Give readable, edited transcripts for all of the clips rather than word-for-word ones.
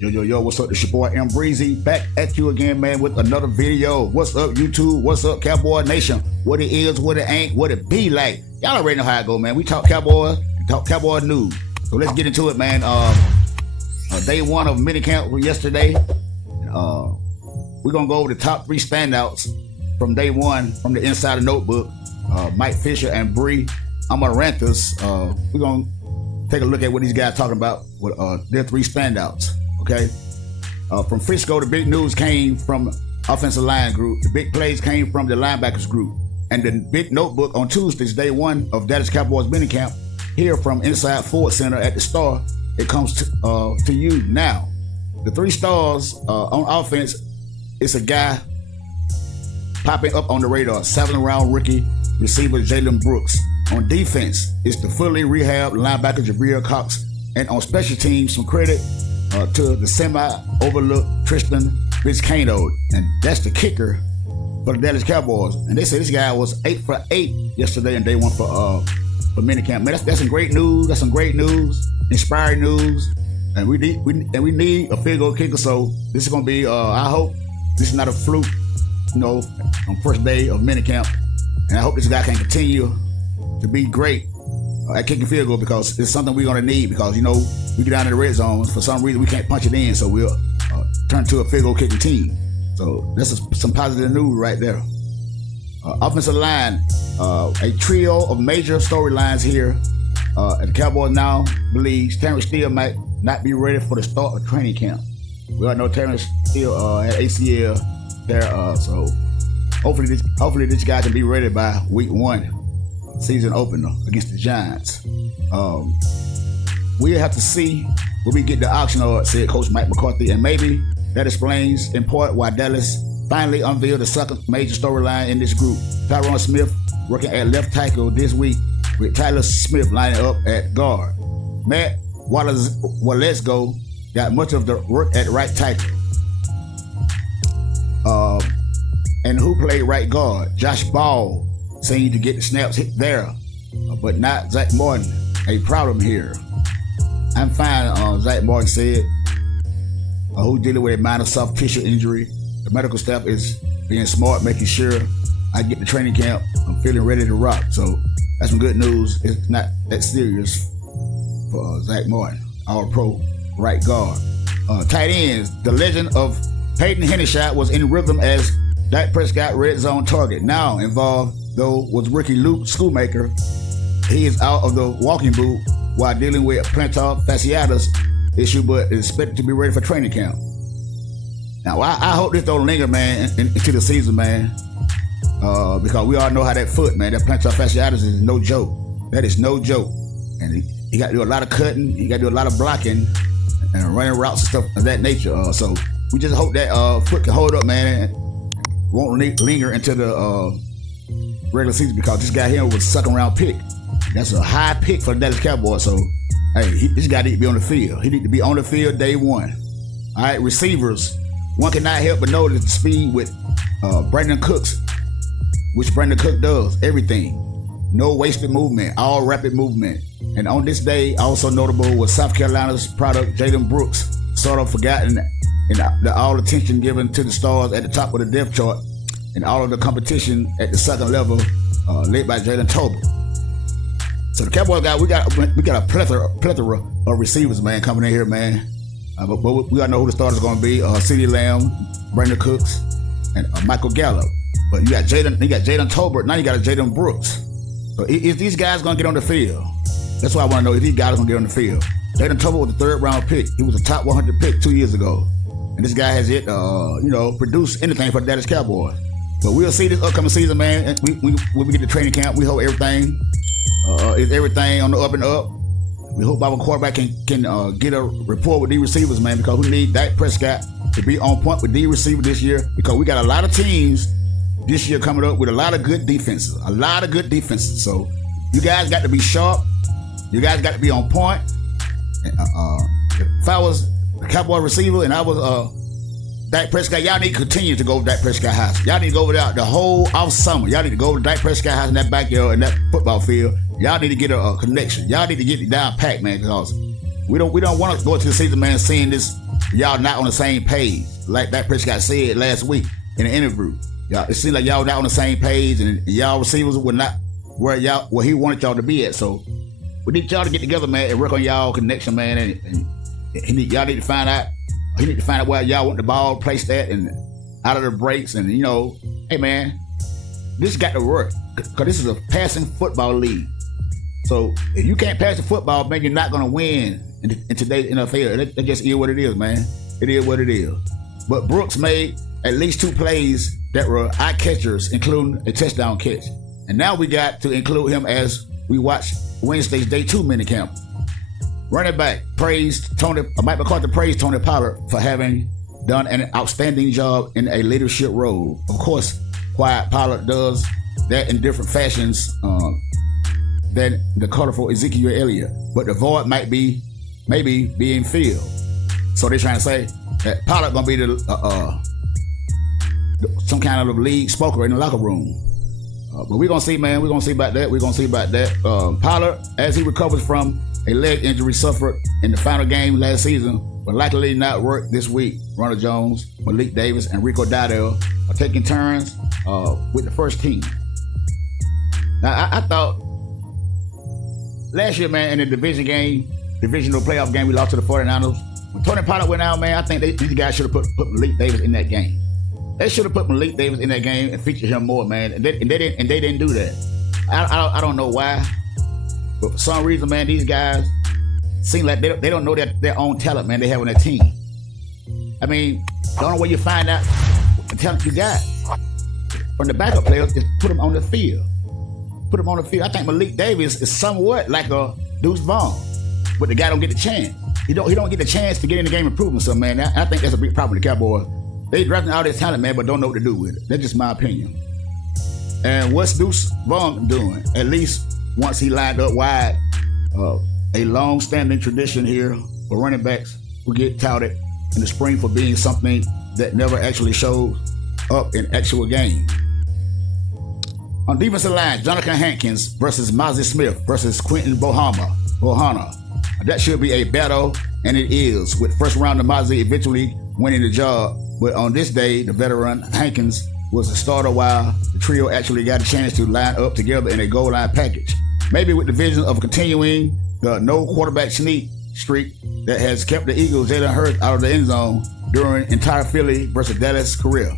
Yo, what's up? It's your boy M Breezy back at you again, man, with another video. What's up, YouTube? What's up, Cowboy Nation? What it is, what it ain't, what it be like. Y'all already know how it go, man. We talk Cowboys, talk Cowboy news. So let's get into it, man. Day one of minicamp yesterday. We're gonna go over the top 3 standouts from day one from the Insider Notebook. Mike Fisher and Bree. I'm gonna rant this. We're gonna take a look at what these guys talking about with their 3 standouts. Okay, from Frisco, the big news came from offensive line group. The big plays came from the linebackers group. And the big notebook on Tuesdays, day one of Dallas Cowboys minicamp, here from Inside Ford Center at the Star, it comes to you now. The 3 stars on offense, it's a guy popping up on the radar, 7th round rookie receiver Jalen Brooks. On defense, it's the fully rehabbed linebacker Jabril Cox. And on special teams, some credit to the semi-overlooked Tristan Vizcaino, and that's the kicker for the Dallas Cowboys. And they say this guy was 8 for 8 yesterday in day one for minicamp. Man, that's some great news. That's some great news, inspiring news, and we need a field goal kicker. So this is gonna be. I hope this is not a fluke, on first day of minicamp, and I hope this guy can continue to be great at kicking field goal, because it's something we're gonna need, because we get down in the red zone, for some reason we can't punch it in, so we'll turn to a field goal kicking team. So that's some positive news right there. Offensive line, a trio of major storylines here. And the Cowboys now believes Terrence Steele might not be ready for the start of training camp. We all know Terrence Steele had ACL there, so hopefully this guy can be ready by week 1. Season opener against the Giants. We'll have to see when we get the auction odds, said Coach Mike McCarthy, and maybe that explains in part why Dallas finally unveiled the second major storyline in this group. Tyron Smith working at left tackle this week, with Tyler Smith lining up at guard. Matt Waletzko got much of the work at right tackle. And who played right guard? Josh Ball seemed to get the snaps hit there, but not Zach Martin. A problem here. I'm fine, Zach Martin said, who's dealing with a minor soft tissue injury. The medical staff is being smart, making sure I get to training camp. I'm feeling ready to rock. So that's some good news. It's not that serious for Zach Martin, our pro right guard. Tight ends, the legend of Peyton Hendershot was in rhythm as Dak Prescott red zone target. Now involved, though, was rookie Luke Schoolmaker. He is out of the walking boot while dealing with plantar fasciitis issue, but is expected to be ready for training camp. Now, I hope this don't linger, man, into the season, man, because we all know how that foot, man, that plantar fasciitis is no joke. That is no joke. And he got to do a lot of cutting, he got to do a lot of blocking and running routes and stuff of that nature. So we just hope that foot can hold up, man, and won't linger into the regular season, because this guy here was a second round pick. That's a high pick for the Dallas Cowboys. So, hey, this guy need to be on the field. He need to be on the field day one. All right, receivers. One cannot help but notice the speed with Brandon Cooks, which Brandon Cook does everything. No wasted movement, all rapid movement. And on this day, also notable was South Carolina's product, Jalen Brooks, sort of forgotten in the all attention given to the stars at the top of the depth chart and all of the competition at the second level, led by Jalen Tolbert. So the Cowboys we got a plethora of receivers, man, coming in here, man. But we all know who the starters are going to be: CeeDee Lamb, Brandon Cooks, and Michael Gallup. But you got Jalen Tolbert. Now you got Jalen Brooks. So is these guys going to get on the field? That's why I want to know if these guys are going to get on the field. Jalen Tolbert was the 3rd round pick. He was a top 100 pick 2 years ago, and this guy has yet, produced anything for the Dallas Cowboys. But we'll see this upcoming season, man. And when we get to training camp, we hope everything is everything on the up and up. We hope our quarterback can get a rapport with these receivers, man, because we need Dak Prescott to be on point with these receivers this year, because we got a lot of teams this year coming up with a lot of good defenses. So you guys got to be sharp. You guys got to be on point. If I was a Cowboy receiver and I was Dak Prescott, y'all need to continue to go to Dak Prescott house. Y'all need to go over there the whole off summer. Y'all need to go to Dak Prescott house in that backyard, in that football field. Y'all need to get a connection. Y'all need to get it down packed, man, because we don't want to go into the season, man, seeing this y'all not on the same page. Like that Prescott said last week in an interview. Y'all, it seemed like y'all not on the same page, and y'all receivers were not where he wanted y'all to be at. So we need y'all to get together, man, and work on y'all connection, man. And y'all need to find out. He need to find out where y'all want the ball placed at and out of the breaks. And hey man, this got to work because this is a passing football league. So if you can't pass the football, man, you're not gonna win in today's NFL. That just is what it is, man. It is what it is. But Brooks made at least 2 plays that were eye catchers, including a touchdown catch. And now we got to include him as we watch Wednesday's Day 2 minicamp. Running back Mike McCarthy praised Tony Pollard for having done an outstanding job in a leadership role. Of course, Quiet Pollard does that in different fashions than the colorful Ezekiel Elliott, but the void might be maybe being filled. So they're trying to say that Pollard gonna be some kind of lead spoker in the locker room. But we're gonna see, man. We're gonna see about that. Pollard, as he recovers from a leg injury suffered in the final game last season, will likely not work this week. Ronald Jones, Malik Davis, and Rico Dowdell are taking turns with the first team. Now, I thought last year, man, in the divisional playoff game, we lost to the 49ers. When Tony Pollard went out, man, I think these guys should have put Malik Davis in that game. They should have put Malik Davis in that game and featured him more, man. And they didn't do that. I don't know why, but for some reason, man, these guys seem like they don't know their own talent, man. They have on their team. I mean, the only way you find out what the talent you got from the backup players is put them on the field. Put him on the field. I think Malik Davis is somewhat like a Deuce Vaughn, but the guy don't get the chance. He don't get the chance to get in the game and prove himself, man. I think that's a big problem with the Cowboys. They drafting all this talent, man, but don't know what to do with it. That's just my opinion. And what's Deuce Vaughn doing? At least once he lined up wide, a long-standing tradition here for running backs who get touted in the spring for being something that never actually showed up in actual game. On defensive line, Jonathan Hankins versus Mozzie Smith versus Quentin Bohanna. That should be a battle, and it is, with first rounder Mozzie eventually winning the job. But on this day, the veteran Hankins was a starter while the trio actually got a chance to line up together in a goal line package. Maybe with the vision of continuing the no quarterback sneak streak that has kept the Eagles' Jalen Hurts out of the end zone during entire Philly versus Dallas career.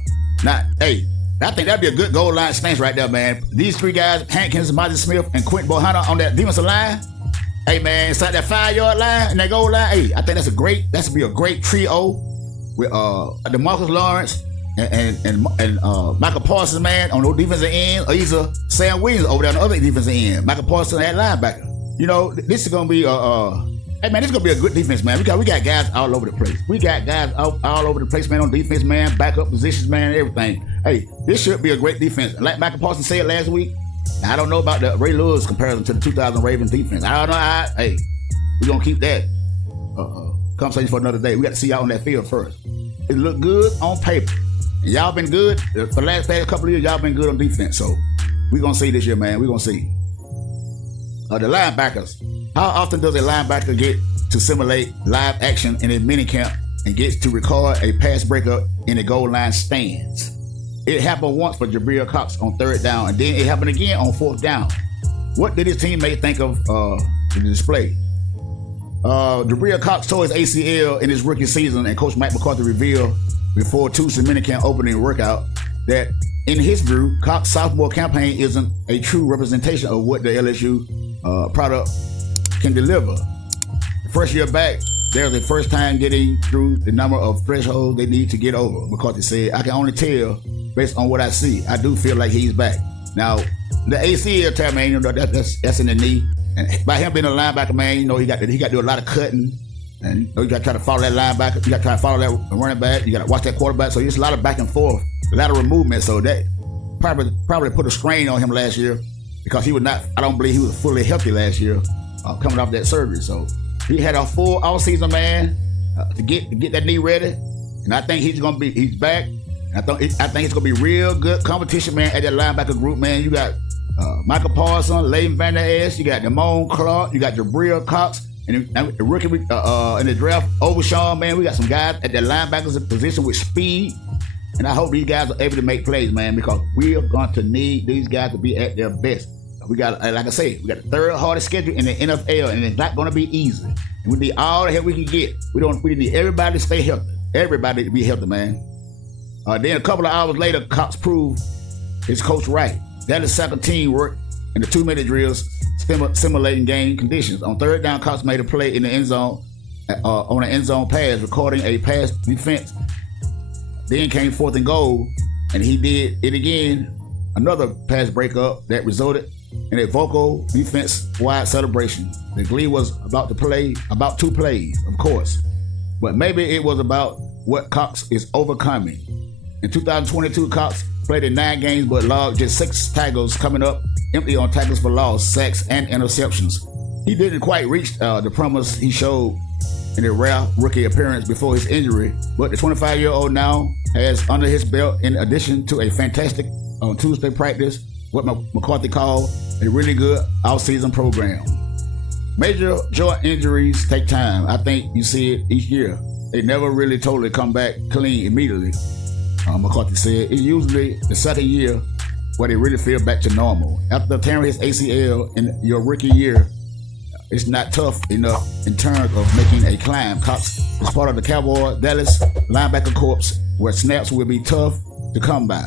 Now, hey, I think that'd be a good goal line stance right there, man. These 3 guys, Hankins, Mozzie Smith, and Quentin Bohanna on that defensive line. Hey, man, inside that 5-yard line and that goal line. Hey, I think that's be a great trio with DeMarcus Lawrence and Michael Parsons, man, on the defensive end, or either Sam Williams over there on the other defensive end. Michael Parsons at linebacker. This is gonna be hey man, this is gonna be a good defense, man. We got guys all over the place. We got guys all over the place, man, on defense, man, backup positions, man, everything. Hey, this should be a great defense. Like Michael Parsons said last week, I don't know about the Ray Lewis comparison to the 2000 Ravens defense. I don't know. Hey, we're gonna keep that conversation for another day. We got to see y'all on that field first. It looked good on paper. And y'all been good for the past couple of years. Y'all been good on defense. So we're gonna see this year, man. We're gonna see. The linebackers. How often does a linebacker get to simulate live action in a minicamp and gets to record a pass breakup in a goal line stance? It happened once for Jabril Cox on 3rd down, and then it happened again on 4th down. What did his teammate think of the display? Jabril Cox tore his ACL in his rookie season, and Coach Mike McCarthy revealed before Tuesday minicamp opening workout that, in his view, Cox's sophomore campaign isn't a true representation of what the LSU product can deliver. The first year back, there's a first time getting through the number of thresholds they need to get over. McCarthy said, "I can only tell based on what I see. I do feel like he's back." Now, the ACL tear, man, that's in the knee. And by him being a linebacker, man, he got to do a lot of cutting. And you got to try to follow that linebacker. You got to try to follow that running back. You got to watch that quarterback. So it's a lot of back and forth, lateral movement. So that probably put a strain on him last year, because he was not, I don't believe he was fully healthy last year coming off that surgery. So he had a full offseason, man, to get that knee ready. And I think he's back. And I think it's going to be real good competition, man, at that linebacker group, man. You got Michael Parsons, Leighton Van Der Esch, you got Damone Clark, you got Jabril Cox, And the rookie in the draft, Overshawn, man, we got some guys at the linebackers in position with speed. And I hope these guys are able to make plays, man, because we are going to need these guys to be at their best. We got, like I say, we got the third hardest schedule in the NFL, and it's not going to be easy. And we need all the help we can get. We need everybody to stay healthy. Everybody to be healthy, man. Then a couple of hours later, Cox proved his coach right. That is second team work in the 2-minute drills, simulating game conditions. On third down, Cox made a play in the end zone on an end zone pass, recording a pass defense. Then came 4th and goal, and he did it again. Another pass breakup that resulted in a vocal defense-wide celebration. The glee was about two plays, of course, but maybe it was about what Cox is overcoming. In 2022, Cox played in 9 games, but logged just 6 tackles, coming up empty on tackles for loss, sacks, and interceptions. He didn't quite reach the promise he showed in a rare rookie appearance before his injury, but the 25-year-old now has under his belt, in addition to a fantastic on Tuesday practice, what McCarthy called a really good off-season program. Major joint injuries take time. I think you see it each year. They never really totally come back clean immediately. McCarthy said it's usually the second year where they really feel back to normal. After tearing his ACL in your rookie year, it's not tough enough in terms of making a climb. Cox is part of the Cowboys Dallas linebacker corps, where snaps will be tough to come by.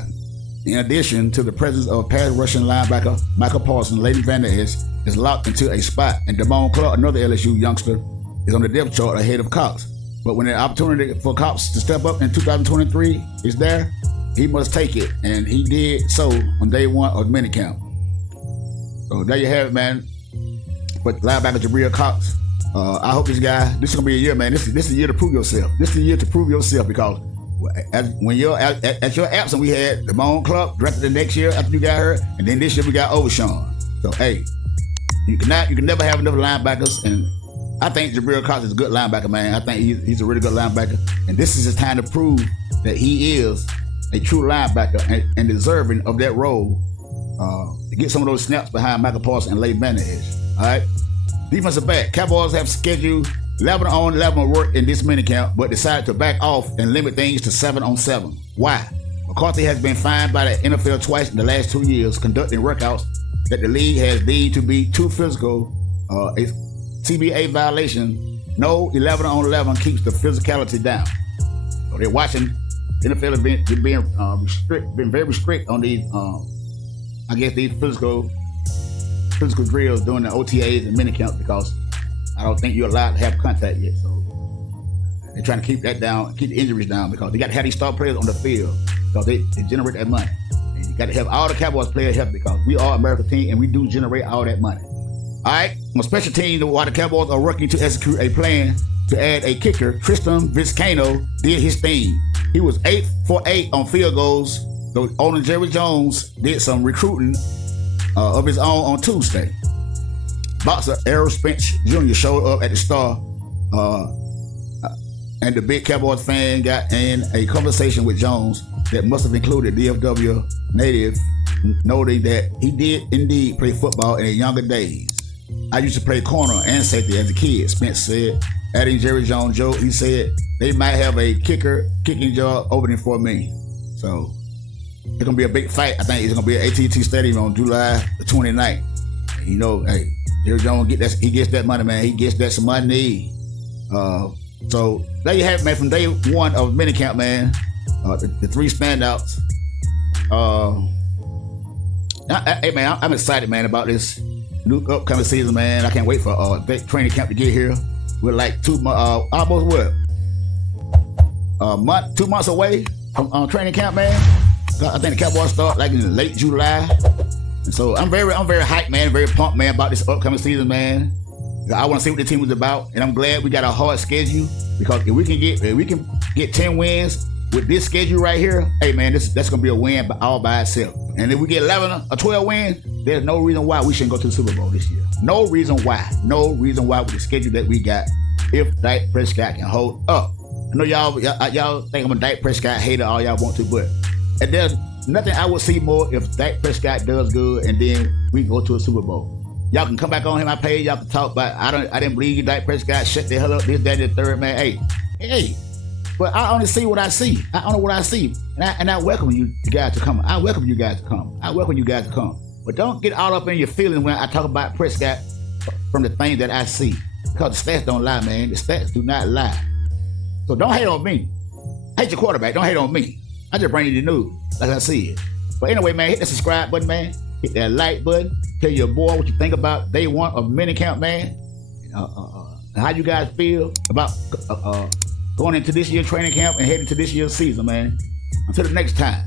In addition to the presence of pass rushing linebacker Michael Parsons, Leighton Vander Esch is locked into a spot, and Damone Clark, another LSU youngster, is on the depth chart ahead of Cox. But when the opportunity for Cox to step up in 2023 is there, he must take it, and he did so on day 1 of minicamp. So there you have it, man. But linebacker Jabril Cox, I hope this is gonna be a year, man. This is a year to prove yourself. This is a year to prove yourself, because when you're at your absence, we had Damone Clark drafted the next year after you got hurt, and then this year we got Overshawn. So hey, you can never have enough linebackers, and I think Jabril Cox is a good linebacker, man. I think he's a really good linebacker, and this is his time to prove that he is a true linebacker and deserving of that role to get some of those snaps behind Michael Parsons and Leighton Vander Esch. All right, defensive back. Cowboys have scheduled 11-on-11 work in this minicamp, but decided to back off and limit things to 7-on-7. Why? McCarthy has been fined by the NFL twice in the last 2 years, conducting workouts that the league has deemed to be too physical, a CBA violation. No 11-on-11 keeps the physicality down. So they're watching. The NFL has been very strict on these, these physical drills during the OTAs and minicamps, because I don't think you're allowed to have contact yet. So they're trying to keep that down, keep the injuries down, because they got to have these star players on the field, because they generate that money. And you got to have all the Cowboys players healthy, because we are an American team and we do generate all that money. All right, on special team, while the Cowboys are working to execute a plan to add a kicker, Tristan Vizcaino did his thing. He was 8 for 8 on field goals, though owner Jerry Jones did some recruiting of his own on Tuesday. Boxer Errol Spence Jr. showed up at the Star, and the big Cowboys fan got in a conversation with Jones that must have included DFW native, noting that he did indeed play football in his younger days. I used to play corner and safety as a kid, Spence said. Adding Jerry Jones' joke, he said they might have a kicking job opening for me. So it's gonna be a big fight. I think it's gonna be at AT&T Stadium on July the 29th. And you know, hey, Jerry Jones he gets that money, man. He gets that some money. So there you have it, man. From day 1 of minicamp, man. The 3 standouts. Hey, man, I'm excited, man, about this new upcoming season, man. I can't wait for training camp to get here. We're like 2 months, almost what? 2 months away from training camp, man. I think the Cowboys start like in late July. And so I'm very hyped, man, very pumped, man, about this upcoming season, man. I want to see what the team is about, and I'm glad we got a hard schedule, because if we can get 10 wins with this schedule right here, hey, man, that's gonna be a win all by itself. And if we get 11 or 12 wins, there's no reason why we shouldn't go to the Super Bowl this year. No reason why with the schedule that we got, if Dak Prescott can hold up. I know y'all think I'm a Dak Prescott hater, all y'all want to, but there's nothing I would see more if Dak Prescott does good and then we go to a Super Bowl. Y'all can come back on here my page. Y'all can talk about. I didn't believe you, Dak Prescott. Shut the hell up. This, that, and the third, man. Hey. But I only see what I see. I only what I see, and I welcome you guys to come. I welcome you guys to come. I welcome you guys to come. But don't get all up in your feelings when I talk about Prescott from the things that I see. Because the stats don't lie, man. The stats do not lie. So don't hate on me. Hate your quarterback. Don't hate on me. I just bring you the news, like I said. But anyway, man, hit the subscribe button, man. Hit that like button. Tell your boy what you think about day one of minicamp, man. And how you guys feel about going into this year's training camp and heading to this year's season, man. Until the next time,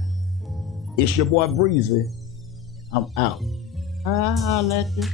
it's your boy Breezy. I'm out. I'll let you.